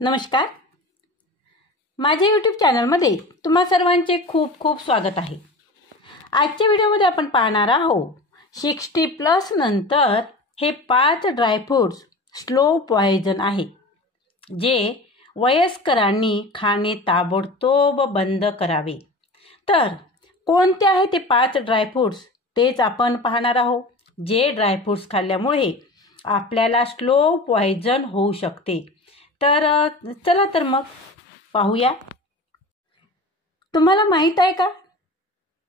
नमस्कार. माझ्या यूट्यूब चॅनलमध्ये तुम्हा सर्वांचे खूप खूप स्वागत आहे. आजच्या व्हिडिओमध्ये आपण पाहणार आहोत 60+ नंतर हे 5 ड्रायफ्रूट्स स्लो पॉयझन आहे जे वयस्करांनी खाणे ताबडतोब बंद करावे. तर कोणते आहे ते 5 ड्रायफ्रूट्स तेच आपण पाहणार आहोत, जे ड्रायफ्रूट्स खाल्ल्यामुळे आपल्याला स्लो पॉयझन होऊ शकते. तर चला तर मग पाहूया. तुम्हाला माहीत आहे का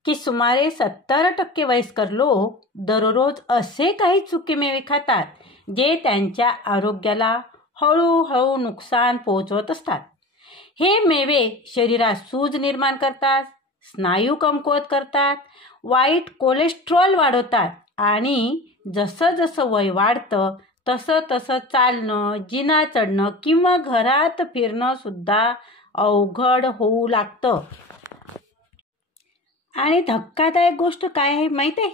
की सुमारे 70% वयस्कर लोक दररोज असे काही सुकेमेवे खातात जे त्यांच्या आरोग्याला हळूहळू नुकसान पोहोचवत असतात. हे मेवे शरीरात सूज निर्माण करतात, स्नायू कमकुवत करतात, वाईट कोलेस्ट्रॉल वाढवतात आणि जसं जसं वय वाढतं तसं तसं चालणं, जिना चढणं किंवा घरात फिरणं सुद्धा अवघड होऊ लागतं. आणि धक्कादायक गोष्ट काय आहे माहीत आहे?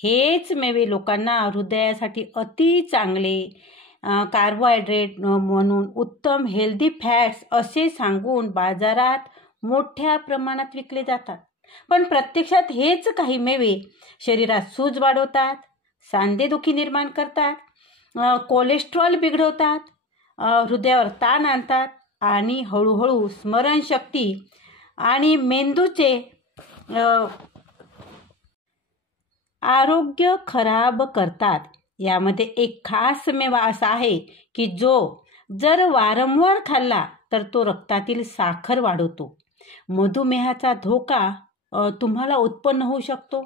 हेच मेवे लोकांना हृदयासाठी अति चांगले, कार्बोहायड्रेट म्हणून उत्तम, हेल्दी फॅट्स असे सांगून बाजारात मोठ्या प्रमाणात विकले जातात. पण प्रत्यक्षात हेच काही मेवे शरीरात सूज वाढवतात, सांधेदुखी निर्माण करतात, कोलेस्ट्रॉल बिघडवतात, हृदयावर ताण आणतात आणि हळूहळू स्मरणशक्ती आणि मेंदूचे आरोग्य खराब करतात. यामध्ये एक खास मेवा असा आहे की जो जर वारंवार खाल्ला तर तो रक्तातील साखर वाढवतो. मधुमेहाचा धोका तुम्हाला उत्पन्न होऊ शकतो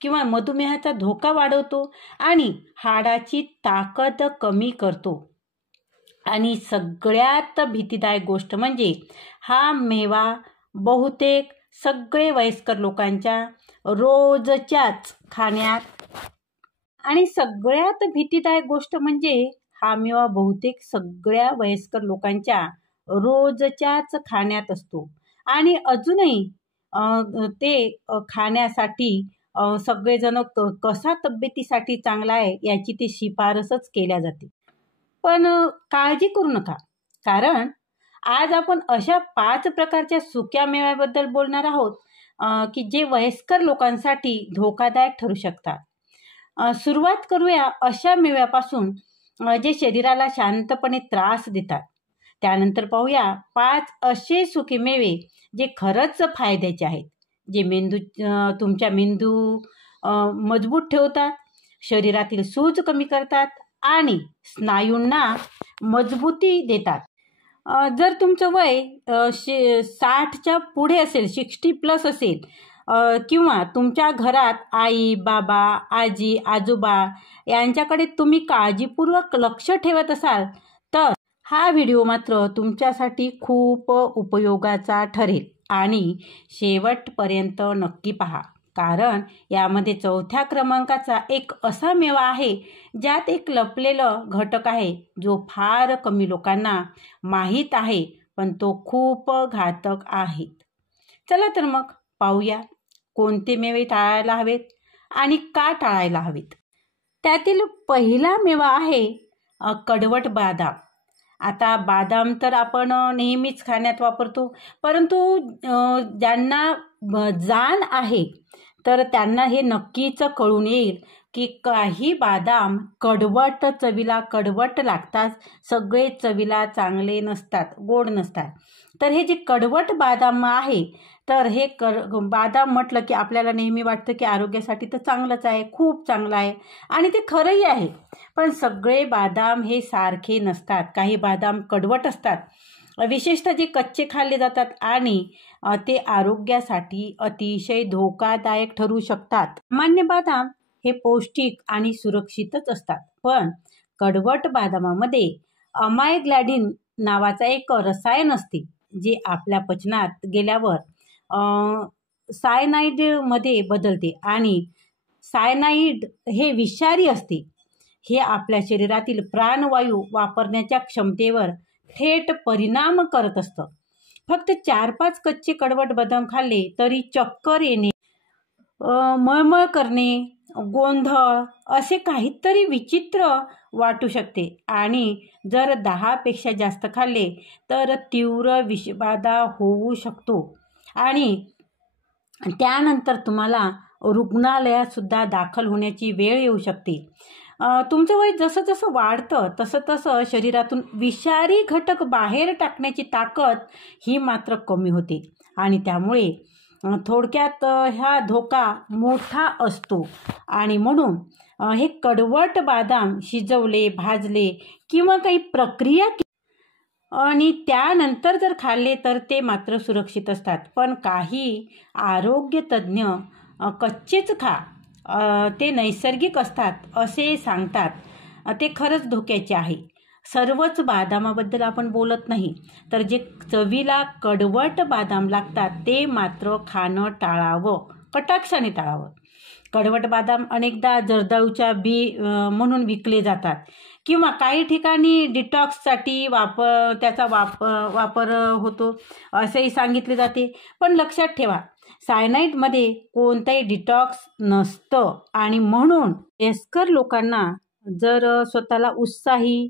किंवा मधुमेहाचा धोका वाढवतो आणि हाडाची ताकद कमी करतो. आणि सगळ्यात भीतीदायक गोष्ट म्हणजे हा मेवा बहुतेक सगळे वयस्कर लोकांच्या रोजच्याच खाण्यात सगळ्या वयस्कर लोकांच्या रोजच्याच खाण्यात असतो. आणि अजूनही ते खाण्यासाठी सगळेजण कसा तब्येतीसाठी चांगला आहे याची ती शिफारसच केल्या जाते. पण काळजी करू नका, कारण आज आपण अशा 5 प्रकारच्या सुक्या मेव्याबद्दल बोलणार आहोत की जे वयस्कर लोकांसाठी धोकादायक ठरू शकतात. सुरुवात करूया अशा मेव्यापासून जे शरीराला शांतपणे त्रास देतात. त्यानंतर पाहूया 5 असे सुके मेवे जे खरंच फायद्याचे आहेत, जे तुमच्या मेंदू मजबूत ठेवतात, शरीरातील सूज कमी करतात आणि स्नायूंना मजबूती देतात. जर तुमचं वय 60च्या पुढे असेल, 60+ असेल किंवा तुमच्या घरात आई, बाबा, आजी, आजोबा यांच्याकडे तुम्ही काळजीपूर्वक लक्ष ठेवत असाल तर हा व्हिडिओ मात्र तुमच्यासाठी खूप उपयोगाचा ठरेल. आणि शेवटपर्यंत नक्की पहा, कारण यामध्ये 4थ्या क्रमांकाचा एक असा मेवा आहे ज्यात एक लपलेलं घटक आहे जो फार कमी लोकांना माहीत आहे, पण तो खूप घातक आहे. चला तर मग पाहूया कोणते मेवे टाळायला हवेत आणि का टाळायला हवेत. त्यातील पहिला मेवा आहे कडवट बदाम. आता बदाम तर आपण नेहमीच खाण्यात वापरतो, परंतु ज्यांना जाण आहे तर त्यांना हे नक्कीच कळून येईल की काही बदाम चवीला कडवट लागतात, सगळे चवीला चांगले नसतात, गोड नसतात. तर हे जे कडवट बदाम आहे, तर हे बदाम म्हटलं की आपल्याला नेहमी वाटतं की आरोग्यासाठी तर चांगलंच आहे, खूप चांगलं आहे आणि ते खरंही आहे. पण सगळे बदाम हे सारखे नसतात. काही बदाम कडवट असतात, विशेषतः जे कच्चे खाल्ले जातात आणि ते आरोग्यासाठी अतिशय धोकादायक ठरू शकतात. सामान्य बदाम हे पौष्टिक आणि सुरक्षितच असतात, पण कडवट बदामामध्ये अमायग्लॅडिन नावाचा एक रसायन असते जे आपल्या पचनात गेल्यावर सायनाइडमध्ये बदलते आणि सायनाइड हे विषारी असते. हे आपल्या शरीरातील प्राणवायू वापरण्याच्या क्षमतेवर थेट परिणाम करत असतं. फक्त 4-5 कच्चे कडवट बदाम खाल्ले तरी चक्कर येणे, मळमळ करणे, गोंधळ असे काहीतरी विचित्र वाटू शकते. आणि जर 10पेक्षा जास्त खाल्ले तर तीव्र विषबाधा होऊ शकतो आणि त्यानंतर तुम्हाला रुग्णालयातसुद्धा दाखल होण्याची वेळ येऊ शकते. तुमचं वय जसं जसं वाढतं तसं तसं शरीरातून विषारी घटक बाहेर टाकण्याची ताकद ही मात्र कमी होते आणि त्यामुळे थोडक्यात हा धोका मोठा असतो. आणि म्हणून हे कडवट बदाम शिजवले, भाजले किंवा काही प्रक्रिया आणि त्यानंतर जर खाल्ले तर ते मात्र सुरक्षित असतात. पण काही आरोग्य तज्ज्ञ कच्चेच खा, ते नैसर्गिक असतात असे सांगतात. ते खरंच धोक्याचे आहे. सर्वच बदामाबद्दल आपण बोलत नाही, तर जे चवीला कडवट बदाम लागतात ते मात्र खाणं टाळावं, कटाक्षाने टाळावं. कडवट बदाम अनेकदा जर्दाळूच्या बी म्हणून विकले जातात किंवा काही ठिकाणी डिटॉक्ससाठी त्याचा वापर होतो असेही सांगितले जाते. पण लक्षात ठेवा, सायनाईडमध्ये कोणतंही डिटॉक्स नसतं आणि म्हणून वयस्कर लोकांना जर स्वतःला उत्साही,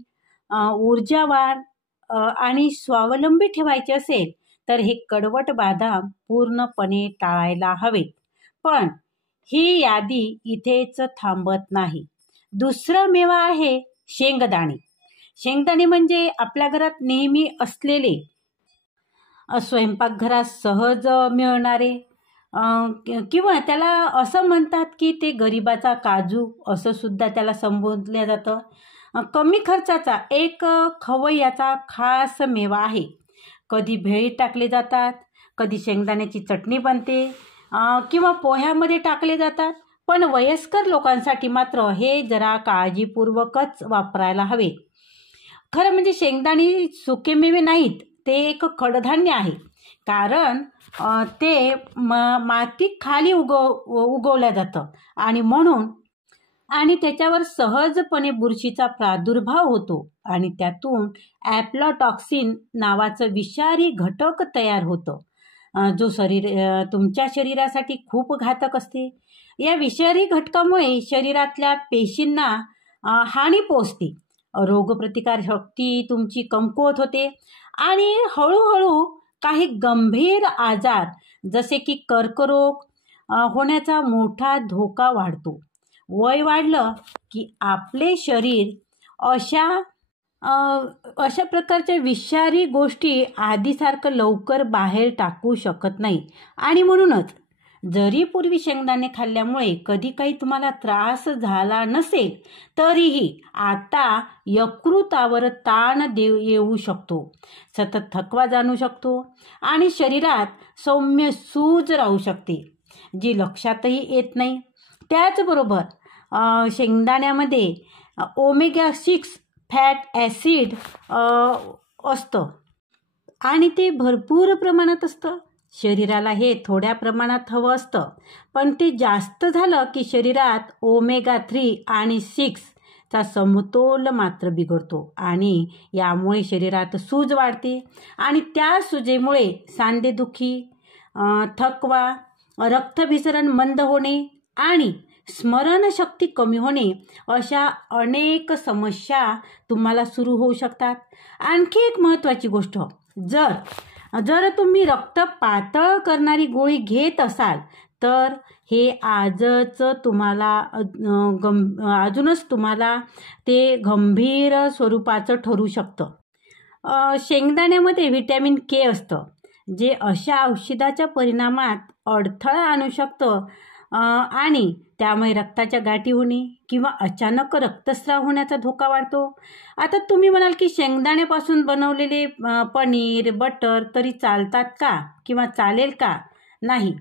ऊर्जावान आणि स्वावलंबी ठेवायचे असेल तर हे कडवट बदाम पूर्णपणे टाळायला हवेत. पण ही यादी इथेच थांबत नाही. दुसरा मेवा आहे शेंगदाणे. शेंगदाणे म्हणजे आपल्या घरात नेहमी असलेले, स्वयंपाकघरात सहज मिळणारे, किंवा त्याला असं म्हणतात की ते गरिबाचा काजू असं सुद्धा त्याला संबोधलं जातं. कमी खर्चाचा एक खवय्याचा खास मेवा आहे. कधी भेळीत टाकले जातात, कधी शेंगदाण्याची चटणी बनते किंवा पोह्यामध्ये टाकले जातात. पण वयस्कर लोकांसाठी मात्र हे जरा काळजीपूर्वकच वापरायला हवे. खरं म्हणजे शेंगदाणे सुकेमेवे नाहीत, ते एक कडधान्य आहे. कारण ते मातीत खाली उगवलं जातं आणि म्हणून त्याच्यावर सहजपणे बुरशीचा प्रादुर्भाव होतो आणि त्यातून ॲफ्लाटॉक्सिन नावाचं विषारी घटक तयार होतं, जो तुमच्या शरीरासाठी खूप घातक असते. या विषारी घटकामुळे शरीरातल्या पेशींना हानी पोहोचते, रोगप्रतिकार शक्ती तुमची कमकुवत होते आणि हळूहळू काही गंभीर आजार जसे की कर्करोग होण्याचा मोठा धोका वाढतो. वय वाढलं की आपले शरीर अशा प्रकारच्या विषारी गोष्टी आधीसारखं लवकर बाहेर टाकू शकत नाही. आणि म्हणूनच जरी पूर्वी शेंगदाणे खाल्ल्यामुळे कधी काही तुम्हाला त्रास झाला नसेल तरीही आता यकृतावर ताण येऊ शकतो, सतत थकवा जाणू शकतो आणि शरीरात सौम्य सूज राहू शकते, जी लक्षातही येत नाही. त्याचबरोबर शेंगदाण्यामध्ये ओमेगा 6 फॅट ॲसिड असतं आणि ते भरपूर प्रमाणात असतं. शरीराला हे थोड्या प्रमाणात हवं असतं, पण ते जास्त झालं की शरीरात ओमेगा 3 आणि 6 चा समतोल मात्र बिघडतो आणि यामुळे शरीरात सूज वाढते आणि त्या सुजेमुळे सांधेदुखी, थकवा, रक्तभिसरण मंद होणे आणि स्मरणशक्ती कमी होणे अशा अनेक समस्या तुम्हाला सुरू होऊ शकतात. आणखी एक महत्त्वाची गोष्ट, जर तुम्ही रक्त पातळ करणारी गोळी घेत असाल तर हे अजूनच तुम्हाला ते गंभीर स्वरूपाचं ठरू शकतं. शेंगदाण्यामध्ये व्हिटॅमिन के असतं, जे अशा औषधाच्या परिणामात अडथळा आणू शकतं आणि त्यामुळे रक्ताच्या गाठी होणे किंवा अचानक रक्तस्राव होण्याचा धोका वाढतो. आता तुम्ही म्हणाल की शेंगदाण्यापासून बनवलेले पनीर, बटर तरी चालतात का किंवा चालेल का? नाही.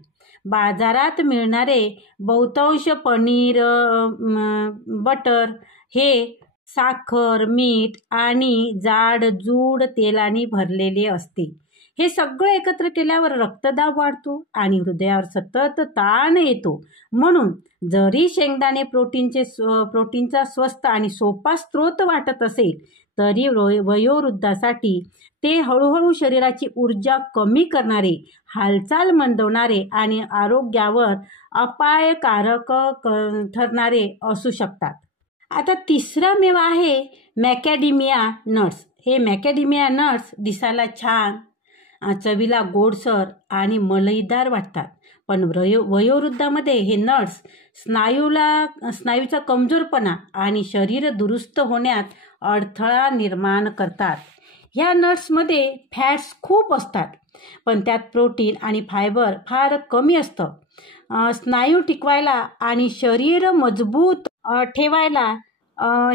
बाजारात मिळणारे बहुतांश पनीर, बटर हे साखर, मीठ आणि जाडजूड तेलाने भरलेले असते. हे सगळं एकत्र केल्यावर रक्तदाब वाढतो आणि हृदयावर सतत ताण येतो. म्हणून जरी शेंगदाणे प्रोटीनचा स्वस्त आणि सोपा स्रोत वाटत असेल तरी वयोवृद्धासाठी ते हळूहळू शरीराची ऊर्जा कमी करणारे, हालचाल मंदवणारे आणि आरोग्यावर अपायकारक ठरणारे असू शकतात. आता तिसरा मेवा आहे मॅकॅडेमिया नट्स. हे मॅकॅडेमिया नट्स दिसायला छान, चवीला गोडसर आणि मलईदार वाटतात. पण वयोवृद्धामध्ये हे नट्स स्नायूचा कमजोरपणा आणि शरीर दुरुस्त होण्यात अडथळा निर्माण करतात. ह्या नट्समध्ये फॅट्स खूप असतात, पण त्यात प्रोटीन आणि फायबर फार कमी असतं. स्नायू टिकवायला आणि शरीर मजबूत ठेवायला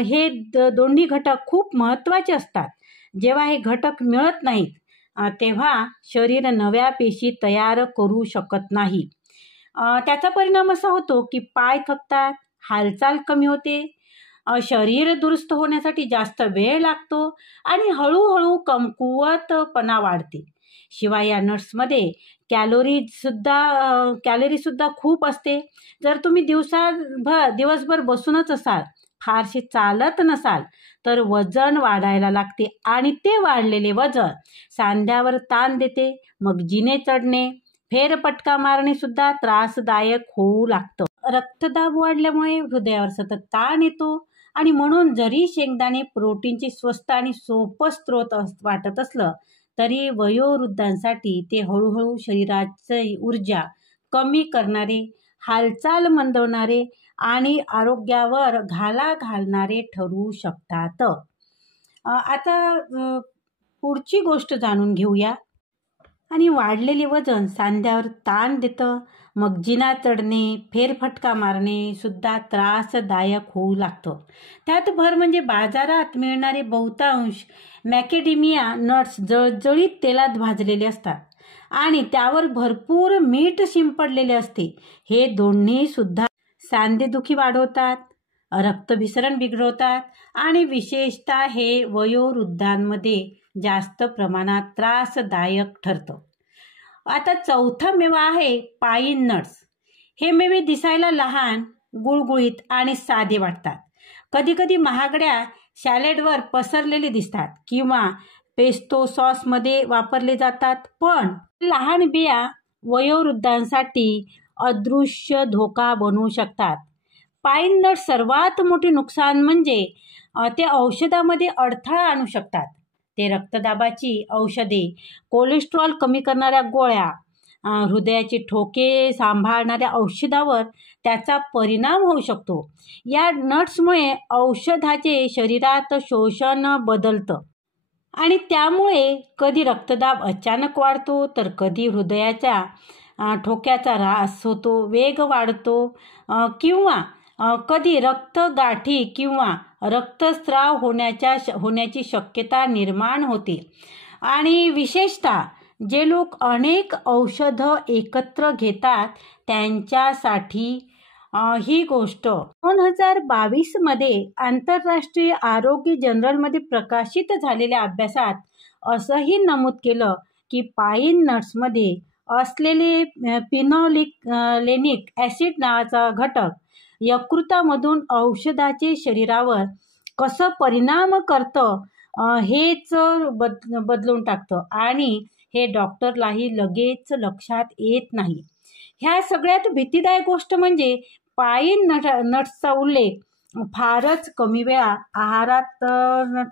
हे दोन्ही घटक खूप महत्त्वाचे असतात. जेव्हा हे घटक मिळत नाहीत तेव्हा शरीर नव्या पेशी तयार करू शकत नाही. त्याचा परिणाम असा होतो की पाय थकतात, हालचाल कमी होते, शरीर दुरुस्त होण्यासाठी जास्त वेळ लागतो आणि हळूहळू कमकुवतपणा वाढते. शिवाय या नट्समध्ये कॅलरीजसुद्धा खूप असते. जर तुम्ही दिवसभर बसूनच असाल, फारसे चालत नसाल, तर वजन वाढायला लागते आणि ते वाढलेले वजन सांध्यावर ताण देते. मग जिने चढणे, फेरफटका मारणे सुद्धा त्रासदायक होऊ लागतं. रक्तदाब वाढल्यामुळे हृदयावर सतत ताण येतो आणि म्हणून जरी शेंगदाणे प्रोटीनचे स्वस्त आणि सोपं स्रोत वाटत असलं तरी वयोवृद्धांसाठी ते हळूहळू शरीराची ऊर्जा कमी करणारे, हालचाल मंदवणारे आणि आरोग्यावर घाला घालणारे ठरू शकतात. आता पुढची गोष्ट जाणून घेऊया. आणि वाढलेले वजन सांध्यावर ताण देतं. मग जिना चढणे, फेरफटका मारणे सुद्धा त्रासदायक होऊ लागतं. त्यात भर म्हणजे बाजारात मिळणारे बहुतांश मॅकॅडेमिया नट्स जळजळीत तेलात भाजलेले असतात आणि त्यावर भरपूर मीठ शिंपडलेले असते. हे दोन्ही सुद्धा सांधेदुखी वाढवतात, रक्तभिसरण बिघडवतात आणि विशेषतः हे वयोवृद्धांमध्ये जास्त प्रमाणात त्रासदायक ठरतं. आता चौथा मेवा आहे पाईन नट्स. हे मेवे दिसायला लहान, गुळगुळीत आणि साधे वाटतात. कधीकधी महागड्या सॅलडवर पसरलेले दिसतात किंवा पेस्टो सॉसमध्ये वापरले जातात. पण लहान बिया वयोवृद्धांसाठी अदृश्य धोका बनवू शकतात. पाईन नट्स सर्वात मोठे नुकसान म्हणजे ते औषधामध्ये अडथळा आणू शकतात. ते रक्तदाबाची औषधे, कोलेस्ट्रॉल कमी करणाऱ्या गोळ्या, हृदयाचे ठोके सांभाळणाऱ्या औषधावर त्याचा परिणाम होऊ शकतो. या नट्समुळे औषधाचे शरीरात शोषण बदलतं आणि त्यामुळे कधी रक्तदाब अचानक वाढतो तर कधी हृदयाच्या ठोक्याचा ऱ्हास होतो, वेग वाढतो किंवा कधी रक्तगाठी किंवा रक्तस्राव होण्याची शक्यता निर्माण होते. आणि विशेषतः जे लोक अनेक औषधं एकत्र घेतात त्यांच्यासाठी ही गोष्ट 2022 मध्ये आंतरराष्ट्रीय आरोग्य जर्नलमध्ये प्रकाशित झालेल्या अभ्यासात असंही नमूद केलं की पाईन नट्समध्ये असलेले फिनोलिक ॲसिड नावाचा घटक यकृतामधून औषधाचे शरीरावर कसं परिणाम करतं हेच बदलून टाकतं आणि हे डॉक्टरलाही लगेच लक्षात येत नाही. ह्या सगळ्यात भीतीदायक गोष्ट म्हणजे पाईन नट्सचा उल्लेख फारच कमी वेळा आहारात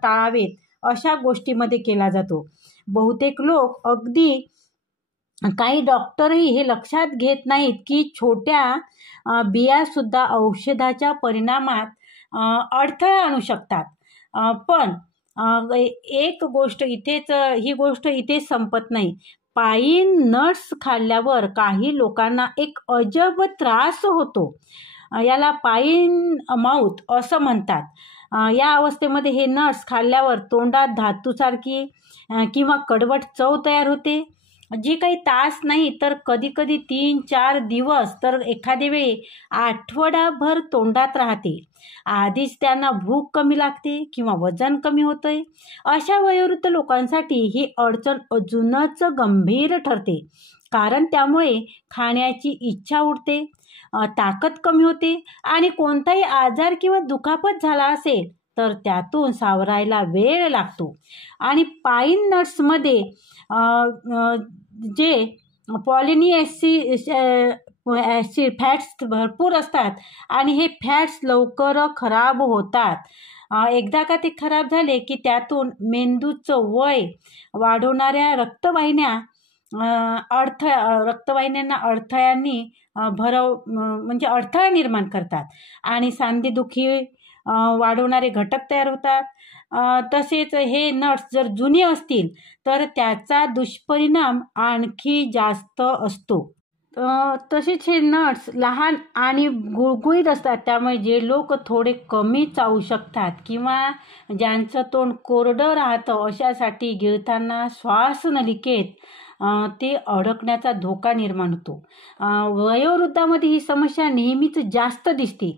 टाळावेत अशा गोष्टीमध्ये केला जातो. बहुतेक लोक, अगदी काही डॉक्टरही हे लक्षात घेत नाहीत की छोट्या बियासुद्धा औषधाच्या परिणामात अडथळा आणू शकतात. पण ही गोष्ट इथेच संपत नाही. पाईन नट्स खाल्ल्यावर काही लोकांना एक अजब त्रास होतो. याला पाईन माउथ असं म्हणतात. या अवस्थेमध्ये हे नट्स खाल्ल्यावर तोंडात धातूसारखी किंवा कडवट चव तयार होते, जी काही तास नाही तर कधीकधी 3-4 दिवस तर एखाद्या वेळी आठवडाभर तोंडात राहते. आधीच त्यांना भूक कमी लागते किंवा वजन कमी होतंय. अशा वयोवृद्ध लोकांसाठी ही अडचण अजूनच गंभीर ठरते, कारण त्यामुळे खाण्याची इच्छा उडते, ताकद कमी होते आणि कोणताही आजार किंवा दुखापत झाला असेल तर त्यातून सावरायला वेळ लागतो. आणि पाईन नट्समध्ये जे ॲसिड फॅट्स भरपूर असतात आणि हे फॅट्स लवकर खराब होतात. एकदा का ते खराब झाले की त्यातून मेंदूचं वय वाढवणाऱ्या रक्तवाहिन्यांना अडथळ्यांनी म्हणजे अडथळा निर्माण करतात आणि सांधेदुखी वाढवणारे घटक तयार होतात. तसेच हे नट्स जर जुने असतील तर त्याचा दुष्परिणाम आणखी जास्त असतो. तसेच हे नट्स लहान आणि गुळगुळीत असतात, त्यामुळे जे लोक थोडे कमी चावू शकतात किंवा ज्यांचं तोंड कोरडं राहतं अशासाठी गिळताना श्वासनलिकेत ते अडकण्याचा धोका निर्माण होतो. वयोवृद्धामध्ये ही समस्या नेहमीच जास्त दिसते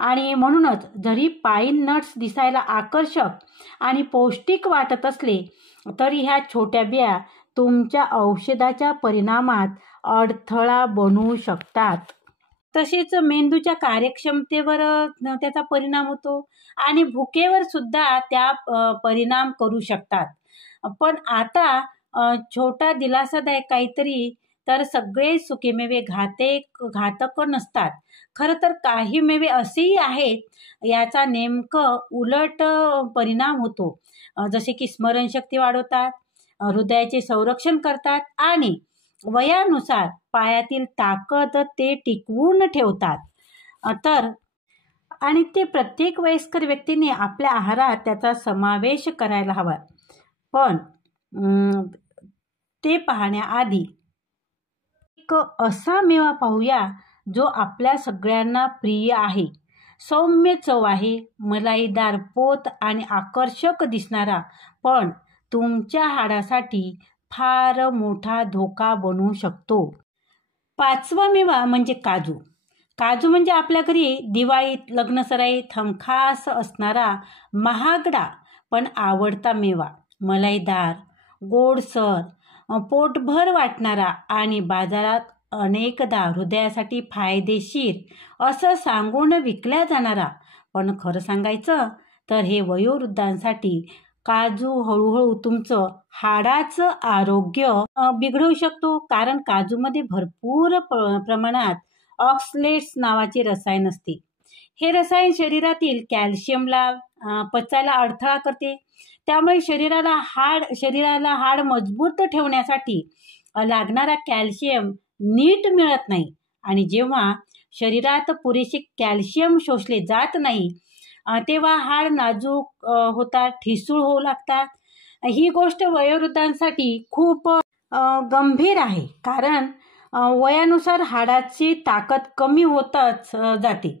आणि म्हणूनच जरी पाईन नट्स दिसायला आकर्षक आणि पौष्टिक वाटत असले तरी ह्या छोट्या बिया तुमच्या औषधाच्या परिणामात अडथळा बनवू शकतात. तसेच मेंदूच्या कार्यक्षमतेवर त्याचा परिणाम होतो आणि भुकेवर सुद्धा त्या परिणाम करू शकतात. पण आता छोटा दिलासादायक काहीतरी, तर सगळे सुकेमेवे घातक नसतात. खरं तर काही मेवे असेही आहेत याचा नेमकं उलट परिणाम होतो. जसे की स्मरणशक्ती वाढवतात, हृदयाचे संरक्षण करतात आणि वयानुसार पायातील ताकद ते टिकवून ठेवतात. आणि ते प्रत्येक वयस्कर व्यक्तीने आपल्या आहारात त्याचा समावेश करायला हवा. पण ते पाहण्याआधी एक असा मेवा पाहूया जो आपल्या सगळ्यांना प्रिय आहे. सौम्य चव आहे, मलाईदार पोत आणि आकर्षक दिसणारा, पण तुमच्या हाडासाठी फार मोठा धोका बनू शकतो. 5वा मेवा म्हणजे काजू. काजू म्हणजे आपल्या घरी दिवाळीत, लग्नसराईत हमखास असणारा महागडा पण आवडता मेवा. मलाईदार, गोडसर, पोटभर वाटणारा आणि बाजारात अनेकदा हृदयासाठी फायदेशीर असं सांगून विकल्या जाणारा. पण खरं सांगायचं तर हे वयोवृद्धांसाठी काजू हळूहळू तुमचं हाडाचं आरोग्य बिघडवू शकतो. कारण काजूमध्ये भरपूर प्रमाणात ऑक्सलेट्स नावाचे रसायन असते. हे रसायन शरीरातील कॅल्शियमला पचायला अडथळा करते. त्यामुळे शरीराला हाड मजबूत ठेवण्यासाठी लागणारा कॅल्शियम नीट मिळत नाही आणि जेव्हा शरीरात पुरेसे कॅल्शियम शोषले जात नाही तेव्हा हाड नाजूक होतात, ठिसूळ होऊ लागतात. ही गोष्ट वयोवृद्धांसाठी खूप गंभीर आहे, कारण वयानुसार हाडाची ताकद कमी होतच जाते.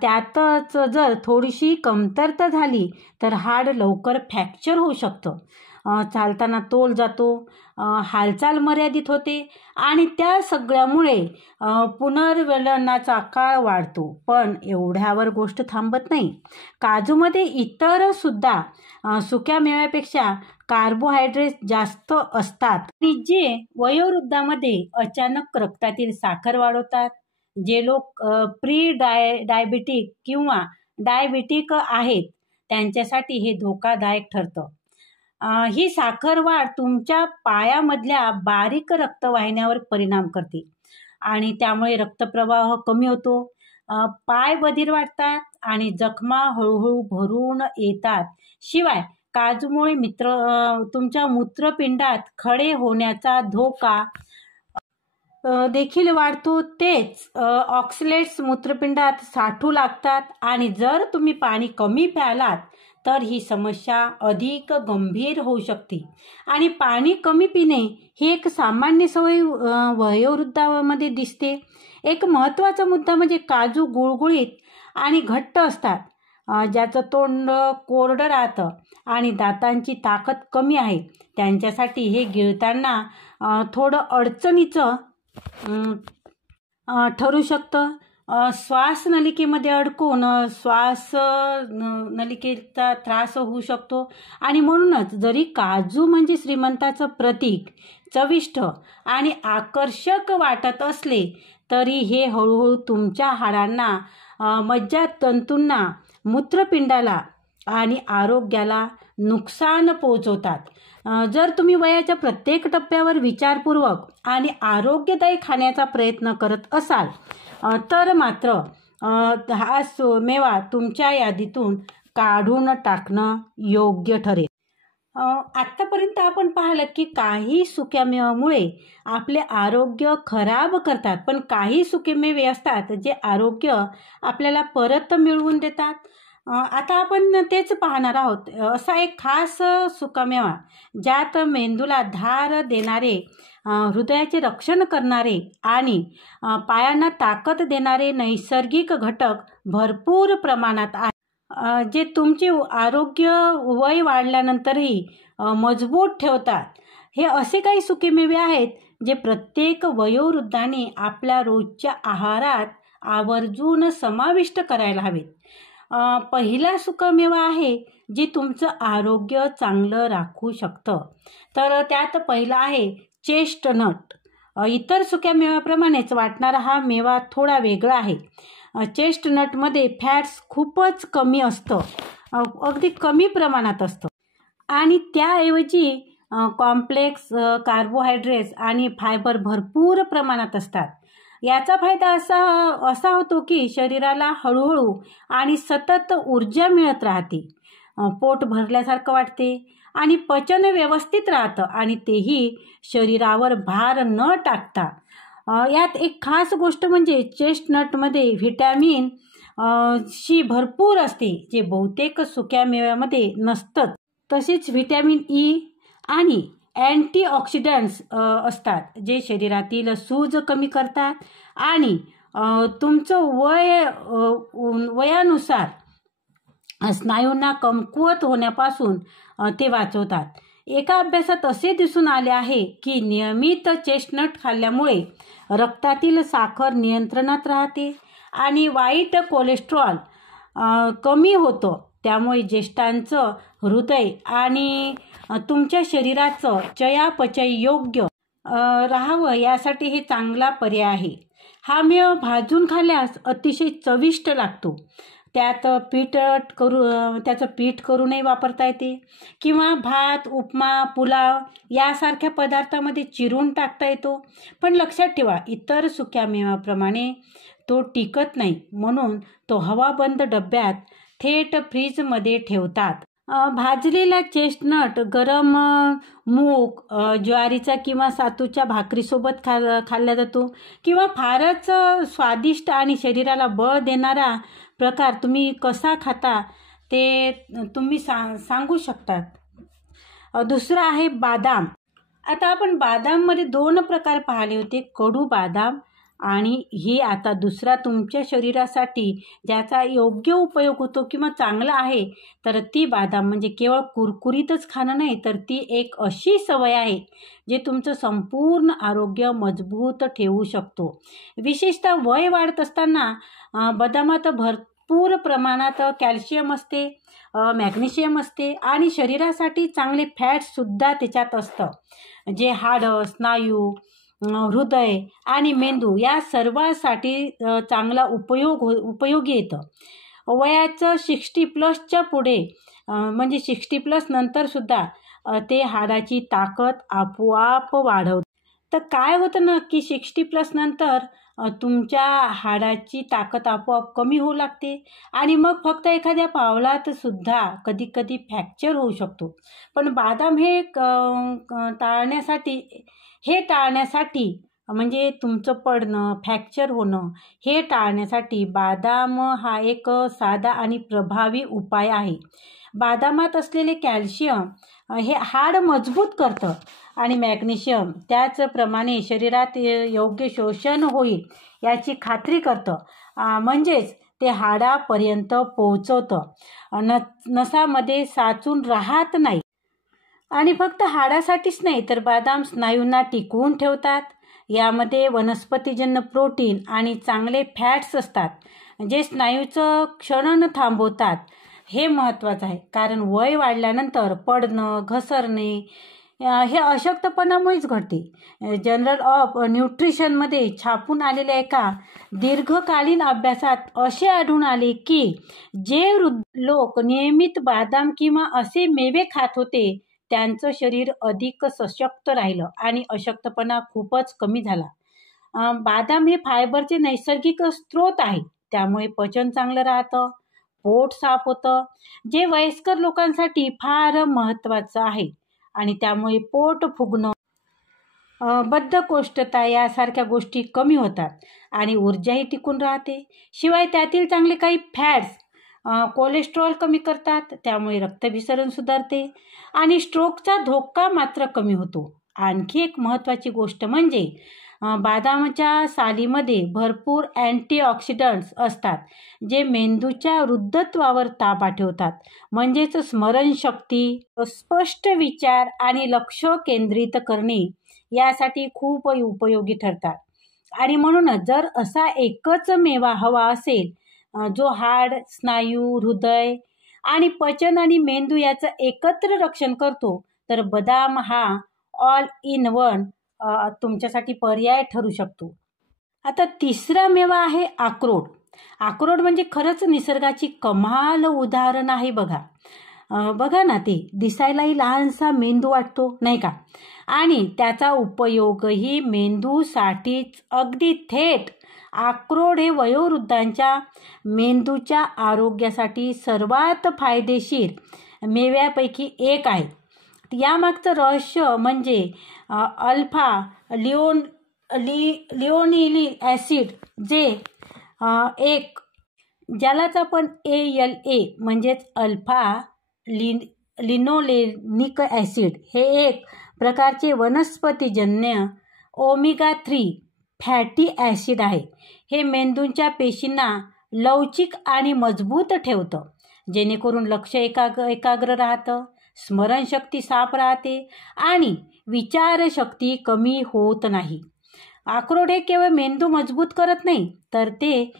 त्यातच जर थोडीशी कमतरता झाली तर हाड लवकर फ्रॅक्चर होऊ शकतं. चालताना तोल जातो, हालचाल मर्यादित होते आणि त्या सगळ्यामुळे पुनर्वलनाचा काळ वाढतो. पण एवढ्यावर गोष्ट थांबत नाही. काजूमध्ये इतर सुद्धा सुक्या मेव्यापेक्षा कार्बोहायड्रेट जास्त असतात आणि जे वयोवृद्धामध्ये अचानक रक्तातील साखर वाढवतात. जे लोक डायबिटिक किंवा डायबिटिक आहेत त्यांच्यासाठी हे धोकादायक ठरतं. ही साखर वाढ तुमच्या पायामधल्या बारीक रक्तवाहिन्यावर परिणाम करते आणि त्यामुळे रक्तप्रवाह कमी होतो. पाय बधीर वाटतात आणि जखमा हळूहळू भरून येतात. शिवाय काजूमुळे तुमच्या मूत्रपिंडात खडे होण्याचा धोका देखील वाढतो. तेच ऑक्सलेट्स मूत्रपिंडात साठू लागतात आणि जर तुम्ही पाणी कमी प्यालात तर ही समस्या अधिक गंभीर होऊ शकते. आणि पाणी कमी पिणे ही एक सामान्य सवय वयोवृद्धामध्ये दिसते. एक महत्त्वाचा मुद्दा म्हणजे काजू गुळगुळीत आणि घट्ट असतात. ज्याचं तोंड कोरडं राहतं आणि दातांची ताकद कमी आहे त्यांच्यासाठी हे गिळताना थोडं अडचणीचं ठरू शकतं. श्वासनलिकेमध्ये अडकून नलिकेचा त्रास होऊ शकतो. आणि म्हणूनच जरी काजू म्हणजे श्रीमंताचं प्रतीक, चविष्ट आणि आकर्षक वाटत असले तरी हे हळूहळू तुमच्या हाडांना, मज्जातंतूंना, मूत्रपिंडाला आणि आरोग्याला नुकसान पोहोचवतात। जर तुम्ही वयाच्या प्रत्येक टप्प्यावर विचारपूर्वक आणि आरोग्यदायी खाण्याचा प्रयत्न करत असाल तर मात्र हा मेवा तुमच्या यादीतून काढून टाकणं योग्य ठरेल। आत्तापर्यंत आपण पाहिलं की काही सुक्या मेव्यामुळे आपले आरोग्य खराब करतात, पण काही सुके मेवे असतात जे आरोग्य आपल्याला परत मिळवून देतात। आता आपण तेच पाहणार आहोत। असा एक खास सुकामेवा ज्यात मेंदूला धार देणारे, हृदयाचे रक्षण करणारे आणि पायांना ताकद देणारे नैसर्गिक घटक भरपूर प्रमाणात आहेत, जे तुमचे आरोग्य वय वाढल्यानंतरही मजबूत ठेवतात। हे असे काही सुकेमेवे आहेत जे प्रत्येक वयोवृद्धाने आपल्या रोजच्या आहारात आवर्जून समाविष्ट करायला हवेत। पहिला सुकामेवा आहे जे तुमचं आरोग्य चांगलं राखू शकतं, तर त्यात पहिला आहे चेस्टनट। इतर सुक्या मेव्याप्रमाणेच वाटणारा हा मेवा थोडा वेगळा आहे। चेस्टनटमध्ये फॅट्स खूपच कमी असतं, अगदी कमी प्रमाणात असतं आणि त्याऐवजी कॉम्प्लेक्स कार्बोहायड्रेट्स आणि फायबर भरपूर प्रमाणात असतात। याचा फायदा असा होतो की शरीराला हळूहळू आणि सतत ऊर्जा मिळत राहते, पोट भरल्यासारखं वाटते आणि पचन व्यवस्थित राहतं आणि तेही शरीरावर भार न टाकता। यात एक खास गोष्ट म्हणजे चेस्टनटमध्ये व्हिटॅमिन सी भरपूर असते, जे बहुतेक सुक्या मेव्यामध्ये नसतं। तसेच व्हिटॅमिन ई आणि अँटीऑक्सिडंट्स असतात, जे शरीरातील सूज कमी करतात आणि तुमचं वयानुसार स्नायूंना कमकुवत होण्यापासून ते वाचवतात। एका अभ्यासात असे दिसून आले आहे की नियमित चेस्टनट खाल्ल्यामुळे रक्तातील साखर नियंत्रणात राहते आणि वाईट कोलेस्ट्रॉल कमी होतं। त्यामुळे ज्येष्ठांचं हृदय आणि तुमच्या शरीराचं चयापचय योग्य राहावं यासाठी हे चांगला पर्याय आहे। हा मेवा भाजून खाल्ल्यास अतिशय चविष्ट लागतो। त्याचं पीठ करूनही वापरता येते किंवा भात, उपमा, पुलाव यासारख्या पदार्थामध्ये चिरून टाकता येतो। पण लक्षात ठेवा, इतर सुक्या मेव्याप्रमाणे तो टिकत नाही, म्हणून तो हवाबंद डब्यात थेट फ्रीजमध्ये ठेवतात। भाजलेला चेस्टनट गरम मूग, ज्वारीचा किंवा सातूच्या भाकरीसोबत खाल्ला जातो किंवा फारच स्वादिष्ट आणि शरीराला बळ देणारा प्रकार तुम्ही कसा खाता ते तुम्ही सांगू शकतात। दुसरा आहे बादाम। आता आपण बादाममध्ये दोन प्रकार पाहिले होते, कडू बादाम आणि हे आता दुसरा तुमच्या शरीरासाठी ज्याचा योग्य उपयोग होतो किंवा चांगला आहे, तर ती बादाम म्हणजे केवळ कुरकुरीतच खाणं नाही, तर ती एक अशी सवय आहे जे तुमचं संपूर्ण आरोग्य मजबूत ठेवू शकतो। विशेषतः वय वाढत असताना बदामात भरपूर प्रमाणात कॅल्शियम असते, मॅग्नेशियम असते आणि शरीरासाठी चांगले फॅट्ससुद्धा त्याच्यात असतं, जे हाडं, स्नायू, हृदय आणि मेंदू या सर्वासाठी चांगला उपयोगी येतं। वयाचं 60+ पुढे म्हणजे 60+ नंतर सुद्धा ते हाडाची ताकद आपोआप वाढवतं। तर काय होतं ना की 60+ नंतर तुमच्या हाडाची ताकद आपोआप कमी होऊ लागते आणि मग फक्त एखाद्या पावलात सुद्धा कधी कधी फ्रॅक्चर होऊ शकतो। पण बादाम हे टाळण्यासाठी म्हणजे तुमचं पडणं, फ्रॅक्चर होणं हे टाळण्यासाठी बादाम हा एक साधा आणि प्रभावी उपाय आहे। बादामात असलेले कॅल्शियम हे हाड मजबूत करतं आणि मॅग्नेशियम त्याचप्रमाणे शरीरात योग्य शोषण होईल याची खात्री करतं, म्हणजेच ते हाडापर्यंत पोहोचवतं, नसामध्ये साचून राहत नाही। आणि फक्त हाडासाठीच नाही, तर बदाम स्नायूंना टिकवून ठेवतात। यामध्ये वनस्पतीजन्य प्रोटीन आणि चांगले फॅट्स असतात, जे स्नायूचं क्षरण थांबवतात। हे महत्त्वाचं आहे, कारण वय वाढल्यानंतर पडणं, घसरणे हे अशक्तपणामुळेच घडते. जर्नल ऑफ न्यूट्रिशनमध्ये छापून आलेल्या एका दीर्घकालीन अभ्यासात असे आढळून आले की जे वृद्ध लोक नियमित बदाम किंवा असे मेवे खात होते त्यांचं शरीर अधिक सशक्त राहिलं आणि अशक्तपणा खूपच कमी झाला. बदाम हे फायबरचे नैसर्गिक स्रोत आहे, त्यामुळे पचन चांगलं राहतं, पोट साफ होतं, जे वयस्कर लोकांसाठी फार महत्त्वाचं आहे. आणि त्यामुळे पोट फुगणं, बद्धकोष्ठता यासारख्या गोष्टी कमी होतात आणि ऊर्जाही टिकून राहते. शिवाय त्यातील चांगले काही फॅट्स कोलेस्ट्रॉल कमी करतात, त्यामुळे रक्तभिसरण सुधारते आणि स्ट्रोकचा धोका मात्र कमी होतो. आणखी एक महत्त्वाची गोष्ट म्हणजे बदामाच्या सालीमध्ये भरपूर अँटीऑक्सिडंट्स असतात जे मेंदूच्या वृद्धत्वावर ताबा ठेवतात, म्हणजेच स्मरणशक्ती, स्पष्ट विचार आणि लक्ष केंद्रित करणे यासाठी खूप उपयोगी ठरतात. आणि म्हणूनच जर असा एकच मेवा हवा असेल जो हाड, स्नायू, हृदय आणि पचन आणि मेंदू याचं एकत्र रक्षण करतो, तर बदाम हा ऑल इन वन तुमच्यासाठी पर्याय ठरू शकतो. आता तिसरा मेवा आहे अक्रोड. अक्रोड म्हणजे खरंच निसर्गाची कमाल उदाहरण आहे बघा. बघा ना, ते दिसायलाही लहानसा मेंदू वाटतो नाही का, आणि त्याचा उपयोगही मेंदूसाठीच अगदी थेट. अक्रोड हे वयोवृद्धांच्या मेंदूच्या आरोग्यासाठी सर्वात फायदेशीर मेव्यापैकी एक आहे. यामागचं रहस्य म्हणजे अल्फा लिओनिलिक ॲसिड, जे एक ज्यालाच आपण ALA म्हणजेच अल्फा लिनोलेनिक ॲसिड हे एक प्रकारचे वनस्पतीजन्य ओमेगा 3 फॅटी ॲसिड आहे. हे मेंदूच्या पेशींना लवचिक आणि मजबूत ठेवतं, जेणेकरून लक्ष एकाग्र राहतं, स्मरणशक्ती साफ राहते आणि विचारशक्ती कमी होत नाही. अक्रोड हे केवळ मेंदू मजबूत करत नाही, तर ते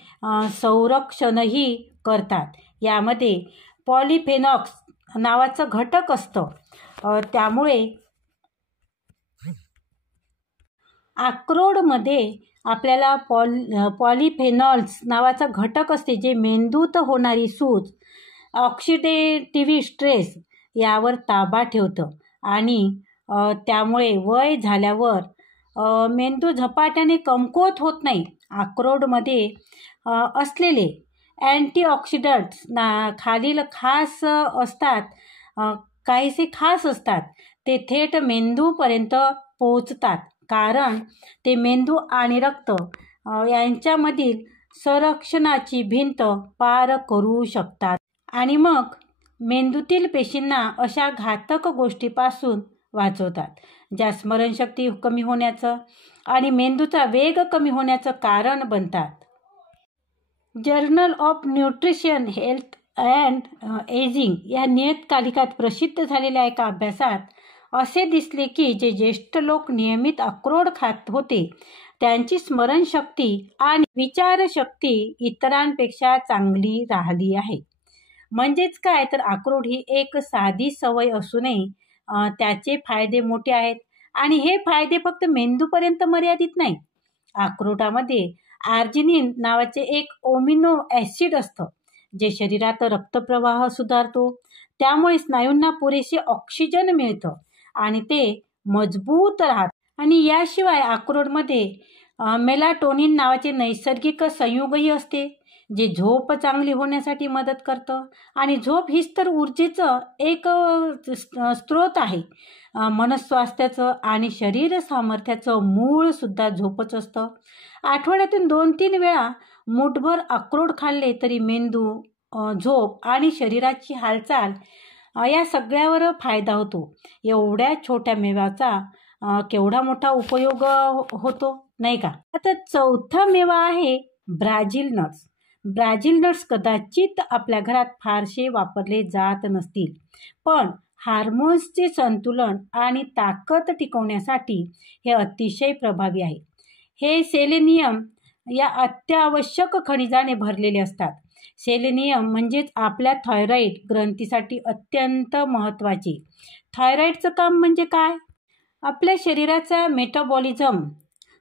संरक्षणही करतात. यामध्ये पॉलिफेनॉक्स नावाचं घटक असतं, त्यामुळे अक्रोडमध्ये आपल्याला पॉलिफेनॉल्स नावाचा घटक असते, जे मेंदूत होणारी सूज, ऑक्सिडेटिव्ह स्ट्रेस यावर ताबा ठेवतं आणि त्यामुळे वय झाल्यावर मेंदू झपाट्याने कमकुवत होत नाही. अक्रोडमध्ये असलेले अँटीऑक्सिडंट्स खालील खास असतात, काहीसे खास असतात. ते थेट मेंदूपर्यंत पोहोचतात, कारण ते मेंदू आणि रक्त यांच्यामधील संरक्षणाची भिंत पार करू शकतात आणि मग मेंदूतील पेशींना अशा घातक गोष्टीपासून वाचवतात, ज्या स्मरणशक्ती कमी होण्याचं आणि मेंदूचा वेग कमी होण्याचं कारण बनतात. Journal of nutrition, health and ageing या नियतकालिकात प्रसिद्ध झालेल्या एका अभ्यासात असे दिसले की जे ज्येष्ठ लोक नियमित अक्रोड खात होते त्यांची स्मरणशक्ती आणि विचारशक्ती इतरांपेक्षा चांगली राहिली आहे. म्हणजेच काय, तर अक्रोड ही एक साधी सवय असूनही त्याचे फायदे मोठे आहेत आणि हे फायदे फक्त मेंदूपर्यंत मर्यादित नाही. अक्रोडामध्ये आर्जिनिन नावाचे एक ओमिनो ॲसिड असतं, जे शरीरात रक्तप्रवाह सुधारतो, त्यामुळे स्नायूंना पुरेसे ऑक्सिजन मिळतं आणि ते मजबूत राहतात. आणि याशिवाय अक्रोडमध्ये मेलाटोनिन नावाचे नैसर्गिक संयुगही असते, जे झोप चांगली होण्यासाठी मदत करतं. आणि झोप हीच तर ऊर्जेचं एक स्रोत आहे. मनस्वास्थ्याचं आणि शरीर सामर्थ्याचं मूळ सुद्धा झोपच असतं. आठवड्यातून 2-3 वेळा मुठभर अक्रोड खाल्ले तरी मेंदू, झोप आणि शरीराची हालचाल या सगळ्यावर फायदा होतो. एवढ्या छोट्या मेव्याचा केवढा मोठा उपयोग होतो नाही का. आता चौथा मेवा आहे ब्राझील नट्स. ब्राझील नट्स कदाचित आपल्या घरात फारसे वापरले जात नसतील, पण हार्मोन्सचे संतुलन आणि ताकद टिकवण्यासाठी हे अतिशय प्रभावी आहे. हे सेलेनियम या अत्यावश्यक खनिजाने भरलेले असतात. सेलेनियम म्हणजेच आपल्या थायरॉईड ग्रंथीसाठी अत्यंत महत्त्वाचे. थायरॉईडचं काम म्हणजे काय? आपल्या शरीराचा मेटाबॉलिझम,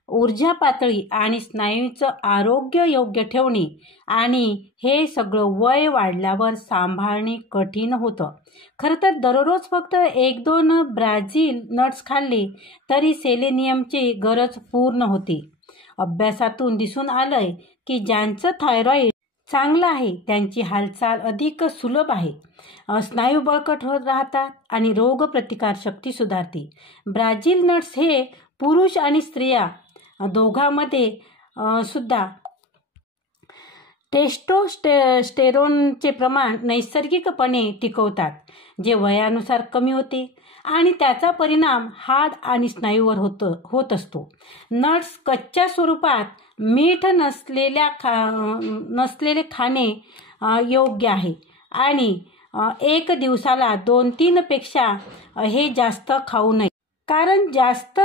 ऊर्जा पातळी आणि स्नायूंचं आरोग्य योग्य ठेवणे, आणि हे सगळं वय वाढल्यावर सांभाळणे कठीण होतं. खरं तर दररोज फक्त 1-2 ब्राझील नट्स खाल्ले तरी सेलेनियमची गरज पूर्ण होते. अभ्यासातून दिसून आलंय की ज्यांचं थायरॉईड चांगलं आहे त्यांची हालचाल अधिक सुलभ आहे, स्नायू बळकट होत राहतात आणि रोगप्रतिकारशक्ती सुधारते. ब्राझील नट्स हे पुरुष आणि स्त्रिया दोघांमध्ये सुद्धा टेस्टोस्टेरोनचे प्रमाण नैसर्गिकपणे टिकवतात, जे वयानुसार कमी होते आणि त्याचा परिणाम हाड आणि स्नायूवर होत असतो. नट्स कच्च्या स्वरूपात मीठ नसलेले खाणे योग्य आहे आणि 1 दिवसाला 2-3 पेक्षा हे जास्त खाऊ नये, कारण जास्त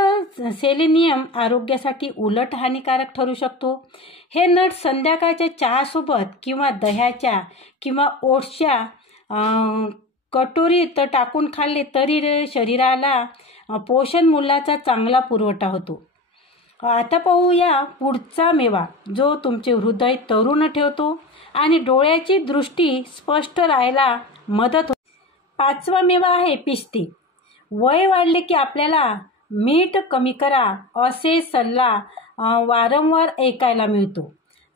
सेलेनियम आरोग्यासाठी उलट हानिकारक ठरू शकतो. हे नट्स संध्याकाळच्या चहासोबत किंवा दह्याच्या किंवा ओट्सच्या कटोरीत टाकून खाल्ले तरी शरीराला पोषण मूल्याचा चांगला पुरवठा होतो. आता पाहूया पुढचा मेवा, जो तुमचे हृदय तरुण ठेवतो आणि डोळ्याची दृष्टी स्पष्ट राहायला मदत होते. 5वा मेवा आहे पिस्ते. वय वाढले की आपल्याला मीठ कमी करा असे सल्ला वारंवार ऐकायला मिळतो.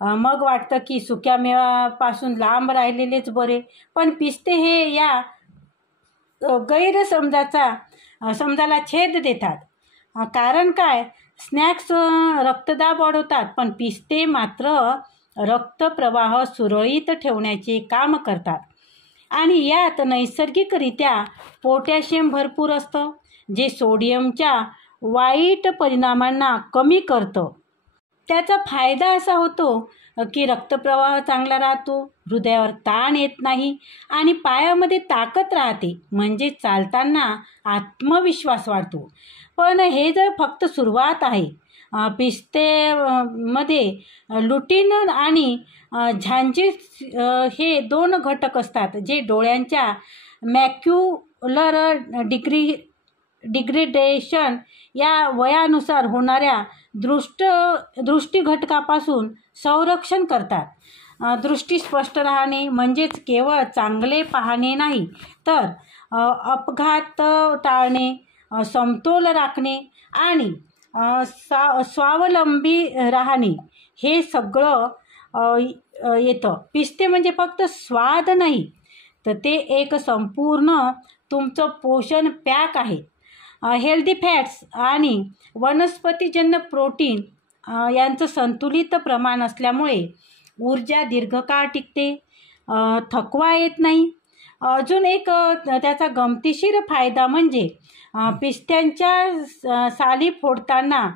मग वाटतं की सुक्या मेव्यापासून लांब राहिलेलेच बरे. पण पिस्ते हे या समजाला छेद देतात. कारण काय? स्नॅक्स रक्तदाब वाढवतात, पण पिस्ते मात्र रक्तप्रवाह सुरळीत ठेवण्याचे काम करतात आणि यात नैसर्गिकरित्या पोटॅशियम भरपूर असतं, जे सोडियमच्या वाईट परिणामांना कमी करतं. त्याचा फायदा असा होतो की रक्तप्रवाह चांगला राहतो, हृदयावर ताण येत नाही आणि पायामध्ये ताकद राहते, म्हणजे चालताना आत्मविश्वास वाढतो. पण हे जर फक्त सुरुवात आहे. पिस्तेमध्ये लुटीन आणि झांझीर हे 2 घटक असतात, जे डोळ्यांच्या मॅक्युलर डिग्रेडेशन या वयानुसार होणाऱ्या दृष्टी घटकापासून संरक्षण करतात. दृष्टी स्पष्ट राहणे म्हणजेच केवळ चांगले पाहणे नाही, तर अपघात टाळणे, समतोल राखणे आणि स्वावलंबी राहणे हे सगळं येतं. पिस्ते म्हणजे फक्त स्वाद नाही, तर ते एक संपूर्ण तुमचं पोषण पॅक आहे. हेल्दी फॅट्स आणि वनस्पतीजन्य प्रोटीन यांचं संतुलित प्रमाण असल्यामुळे ऊर्जा दीर्घकाळ टिकते, थकवा येत नाही. अजून एक त्याचा गमतीशीर फायदा म्हणजे पिस्त्यांच्या साली फोडताना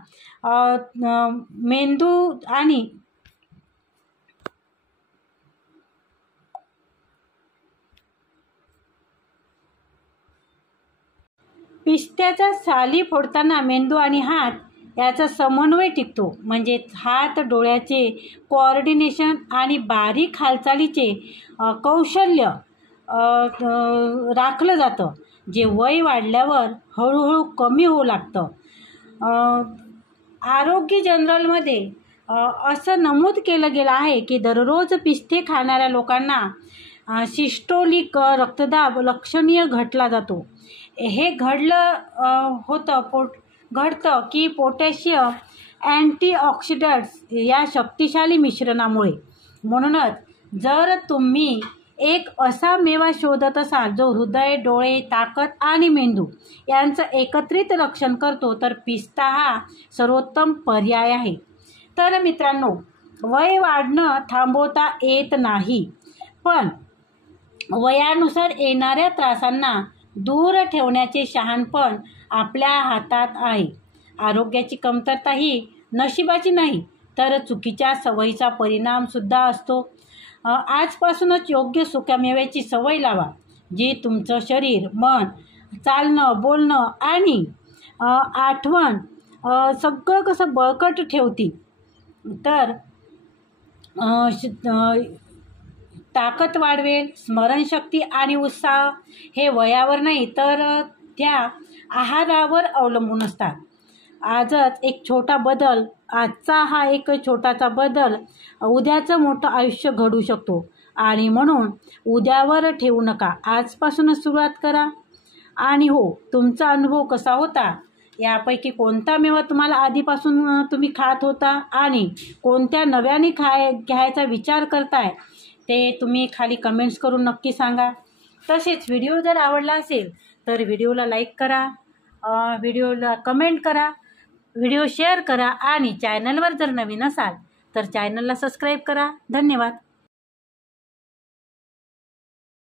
मेंदू आणि हात याचा समन्वय टिकतो, म्हणजे हात डोळ्याचे कोऑर्डिनेशन आणि बारीक हालचालीचे कौशल्य राखलं जातं, जे वय वाढल्यावर हळूहळू कमी होऊ लागतं. आरोग्य जर्नलमध्ये असं नमूद केलं गेलं आहे की दररोज पिस्ते खाणाऱ्या लोकांना सिस्टोलिक रक्तदाब लक्षणीय घटला जातो. हे घडतं की पोटॅशियम अँटीऑक्सिडंट्स या शक्तिशाली मिश्रणामुळे. म्हणूनच जर तुम्ही एक असा मेवा शोधत असाल जो हृदय, डोळे, ताकद आणि मेंदू यांचं एकत्रित रक्षण करतो, तर पिस्ता हा सर्वोत्तम पर्याय आहे. तर मित्रांनो, वय वाढणं थांबवता येत नाही, पण वयानुसार येणाऱ्या त्रासांना दूर ठेवण्याचे शहाणपण आपल्या हातात आहे. आरोग्याची कमतरता ही नशिबाची नाही, तर चुकीच्या सवयीचा परिणामसुद्धा असतो. आजपासूनच योग्य सुक्या मेव्याची सवय लावा, जी तुमचं शरीर, मन, चालणं, बोलणं आणि आठवण सगळं कसं बळकट ठेवतील. तर ताकद वाढवेल, स्मरणशक्ती आणि उत्साह हे वयावर नाही तर त्या आहारावर अवलंबून असतात. आजचा हा एक छोटासा बदल उद्याचं मोठं आयुष्य घडू शकतो. आणि म्हणून उद्यावर ठेवू नका, आजपासूनच सुरुवात करा. आणि हो, तुमचा अनुभव कसा होता, यापैकी कोणता मेवा तुम्हाला आधीपासून तुम्ही खात होता आणि कोणत्या नव्याने घ्यायचा विचार करताय, ते तुम्ही खाली कमेंट्स करून नक्की सांगा. तसेच व्हिडिओ जर आवडला असेल तर व्हिडिओला लाईक करा, व्हिडिओला कमेंट करा, व्हिडिओ शेअर करा आणि चॅनलवर जर नवीन असाल तर चॅनलला सबस्क्राईब करा. धन्यवाद.